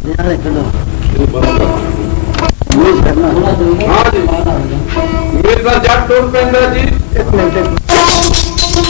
हाँ जी मिर्जा जट टोर पैंदा जी एक मिनट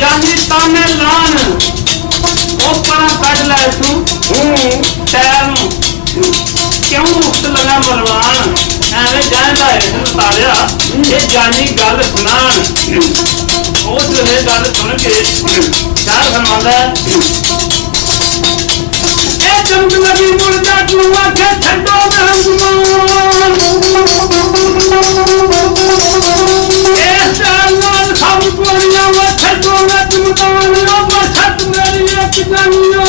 जानी ताने लान ओपरा कट लै तू टैर क्यों मुक्त लगा बलवान एवं जांदा है तारिया ये जानी गल सुनान उस वे गल सुन के चार फरमांदा ए चमक लगी मुर्दा तू आखे छड्डो ब्रह्ममान ए सालाल सब कोरिया व छड्डो तुम तानियो व छत मेरी एक जानियो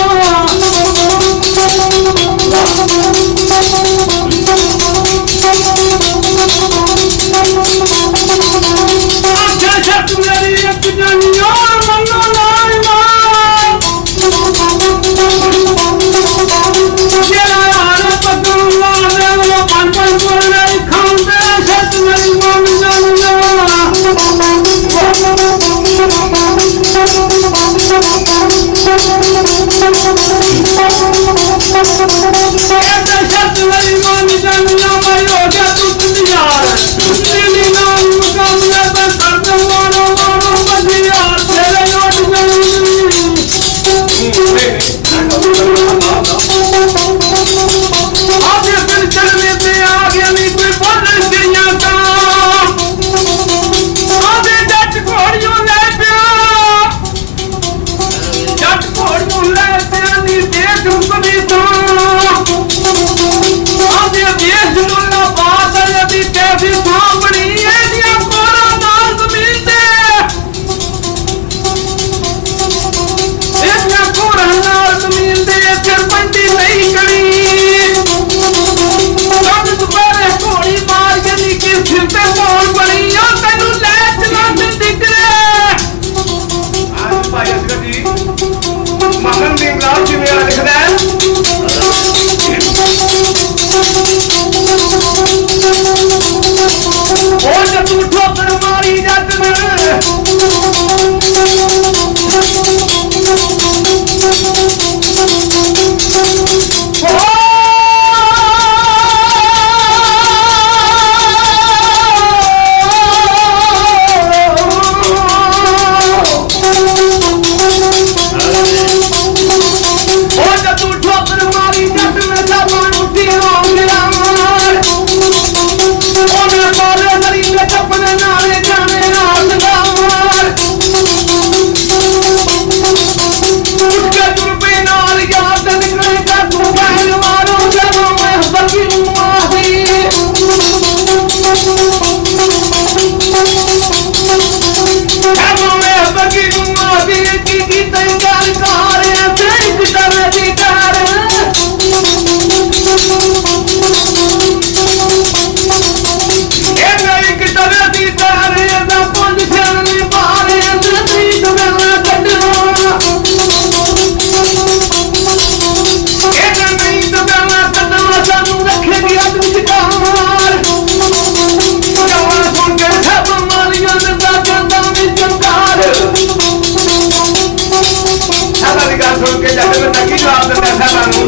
साहबानू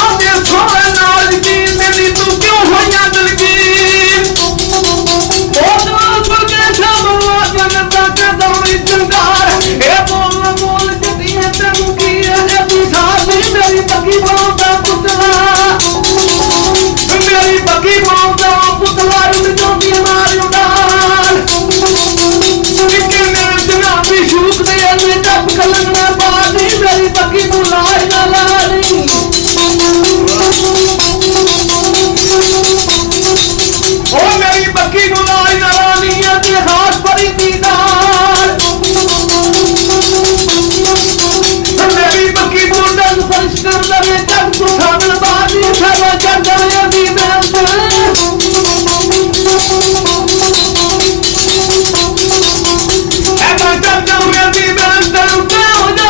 आते सोरे नाल की मेरी तू क्यों होया दिल की बोल के सब जनता के दौड़ी चंगार ए बोल जतिए तेनू की ए तू साथी मेरी बगी बोलदा पुतला मेरी बगी बोलदा पुतला रुक जो दी मार उड़ान इनके मेरे जनाबी शूक दे अल्ले टप कलंगना बादी मेरी बगी बुलाई ना लानी ओ मेरी बगी बुलाई ना लानी अते हाथ परी दीदार मेरी बगी बुंदन फरिश्तर लगे जग तू खामल बादी खवा चंदर यदी बेंत ए चंदर यदी बेंत ते हो जा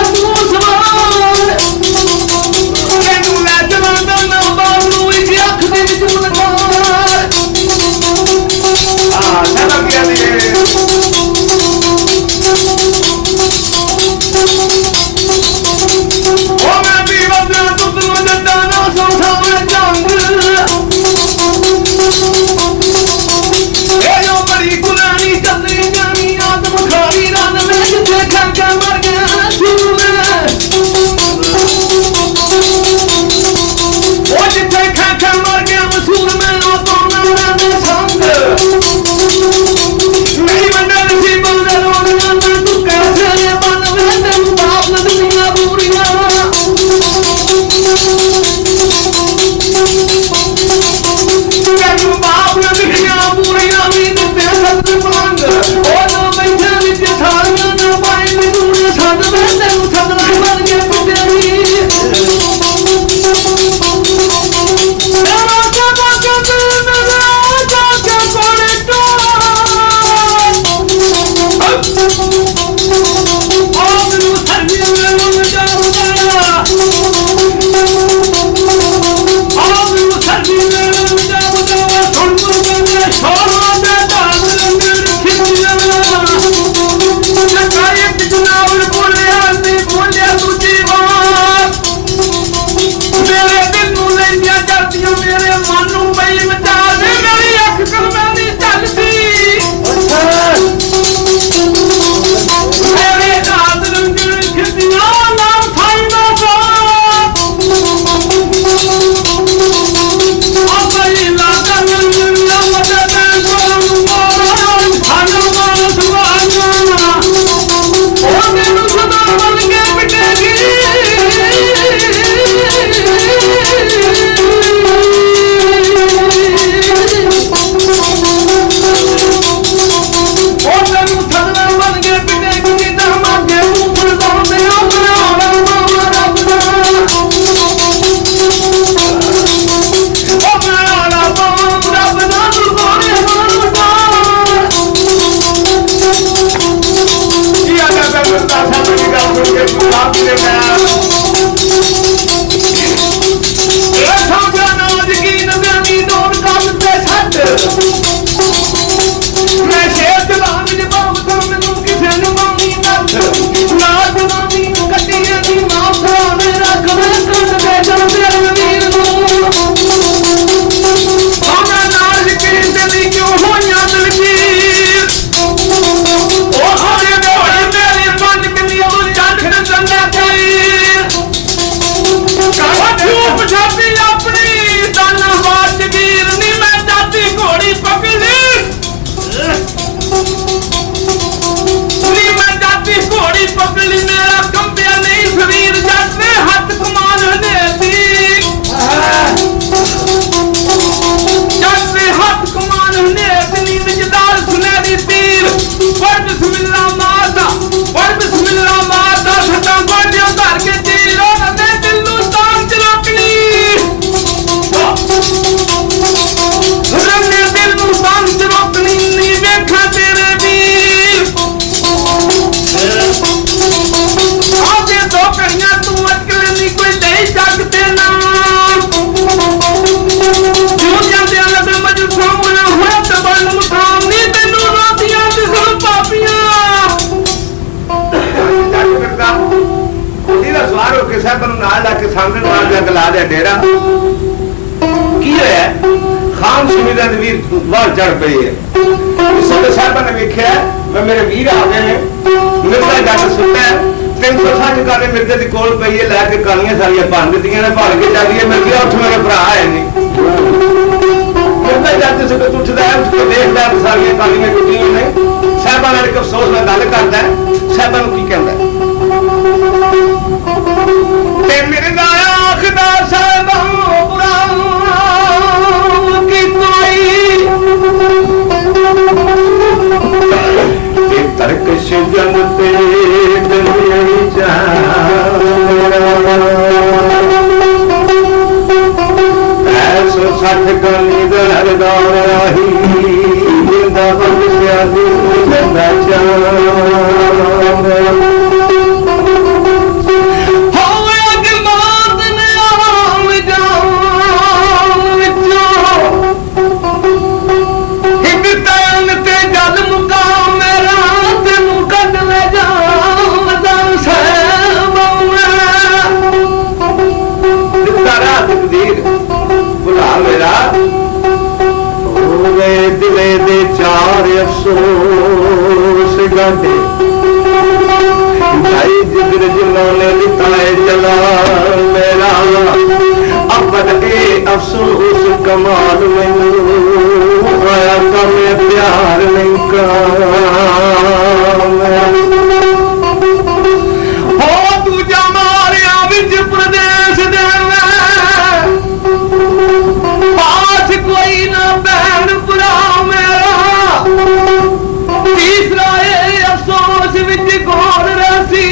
हो के साहब नाल लाके सामने नाल जाके ला दिया डेरा की होया खान सुमिदा दे वीर बाहर चढ़ पई है सदर साहब ने वेख्या मैं मेरे वीर आ गए ने मिर्जा जट सुता है 360 गाने मिर्जे दी कोल पई है लैके कालियां सारियां भन दित्तियां ने भर के चलिए मिल गया उठ मेरे भरा है नहीं मिर्जा जट से उठदा है उसको देखदा है सारियां कालियां टुटियां ने साहब ने एक अफसोस नाल गल करदा है साहब नु की कहंदा ते मेरे नाल आखदा साहब बुरा की कोई तरकश जंग पे जा 60 गानी दरदार आही जिंदा बंद सियासी जिंदा दिले दे चार अफसोस गाते भाई जिगर जिन्होंने लिताए चला मेरा अबद ए अफसोस कमाल मैनू आया कम प्यार नहीं का हो दूजा मारिया विच प्रदेश दे पास कोई ना बहन बुरा मेरा तीसरा ये अफसोस विच घोर रसी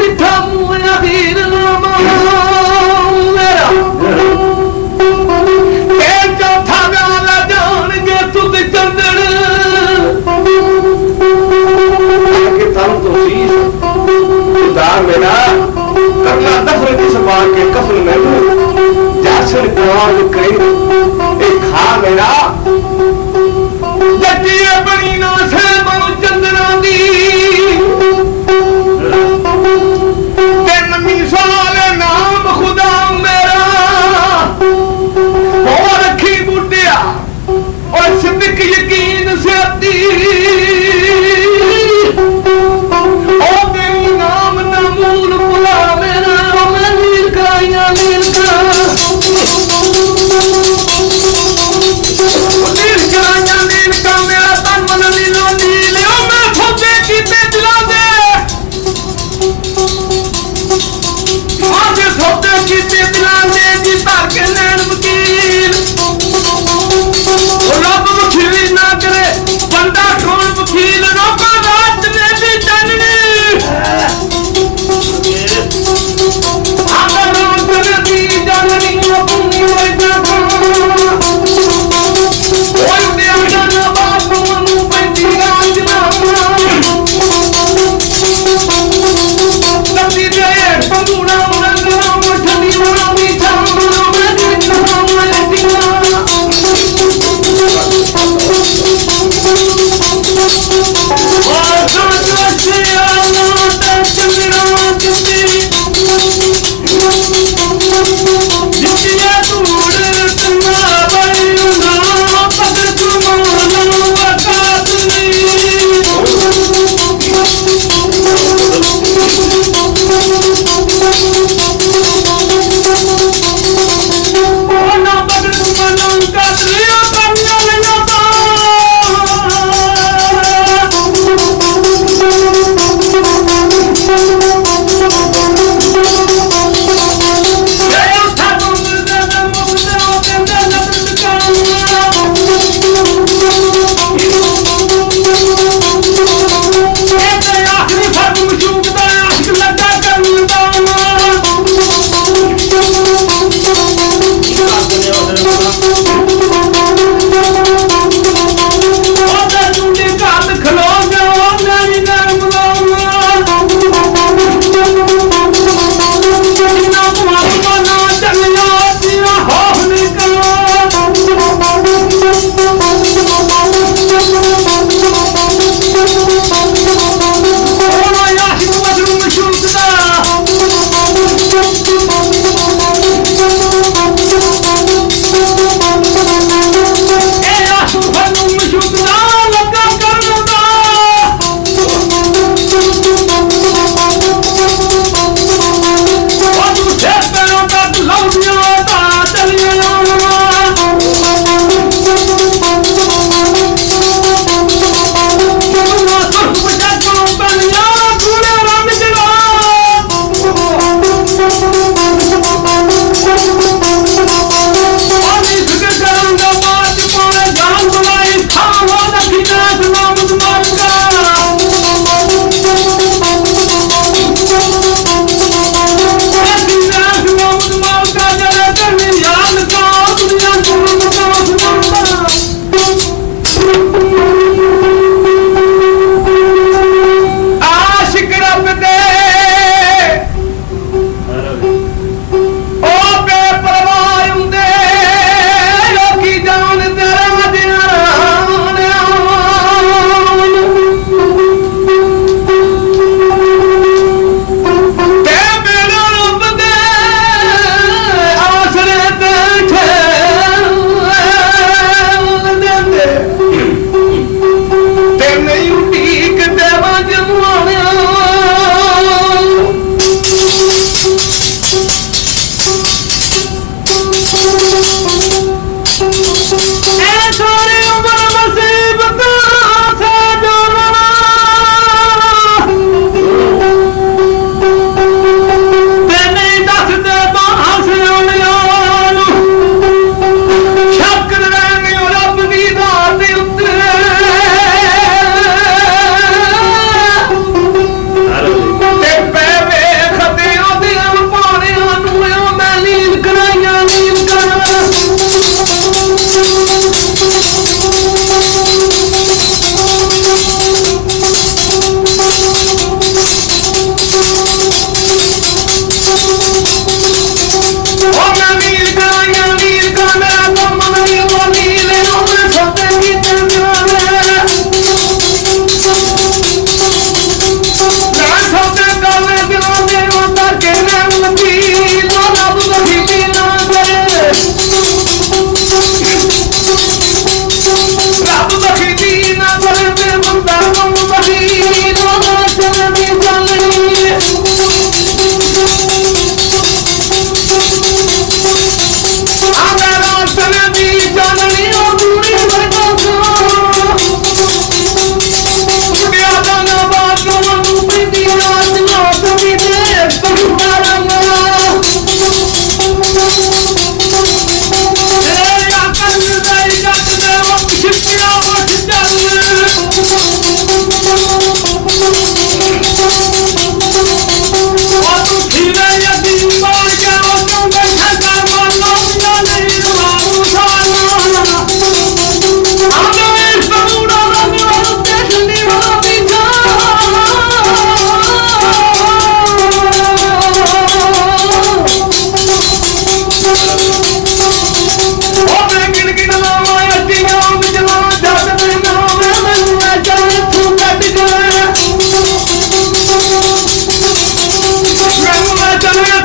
मिठा मुंह अधीर नामा मेरा ते चौथा गाला जान के तुद चंदन के तन तो शीश खुदा मेरा करना दफन की सभा के कफन में जासन गवान कई खा मेरा जटिए बनी ना से बनो चंदना दी नमी साल नाम खुदा मेरा हो रखी बुढ़िया और सिद्दीक यकीन से अती और तेरी नाम नमूल बुला मेरा मैं नील का या नील का मेरा तन मन नीलो नीले मैं खोजे की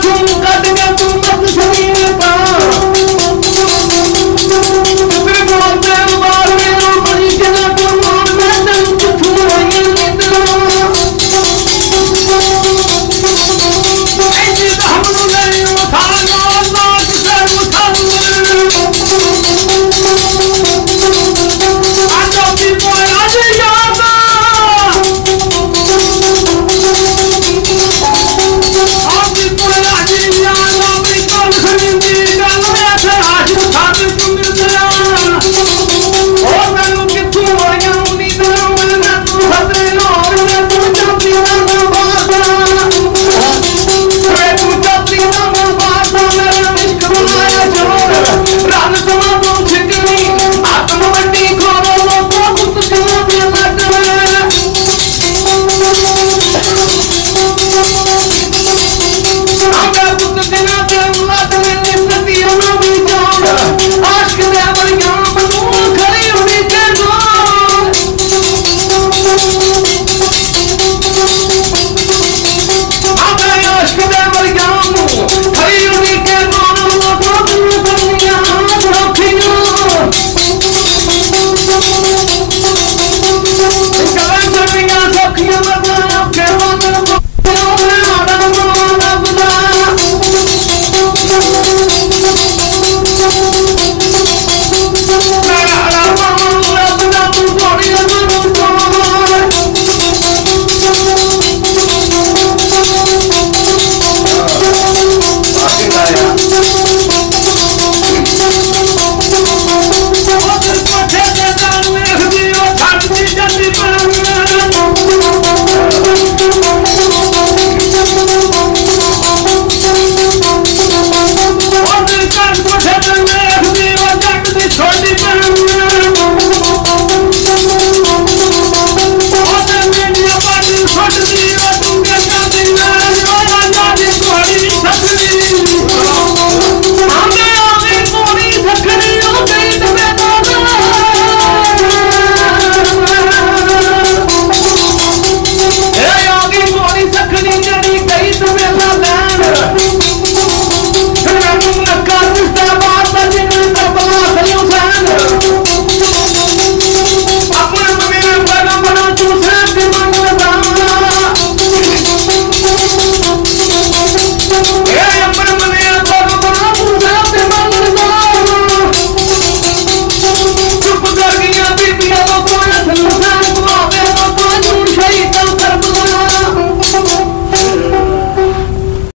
ਤੂੰ ਕੱਢ ਕੇ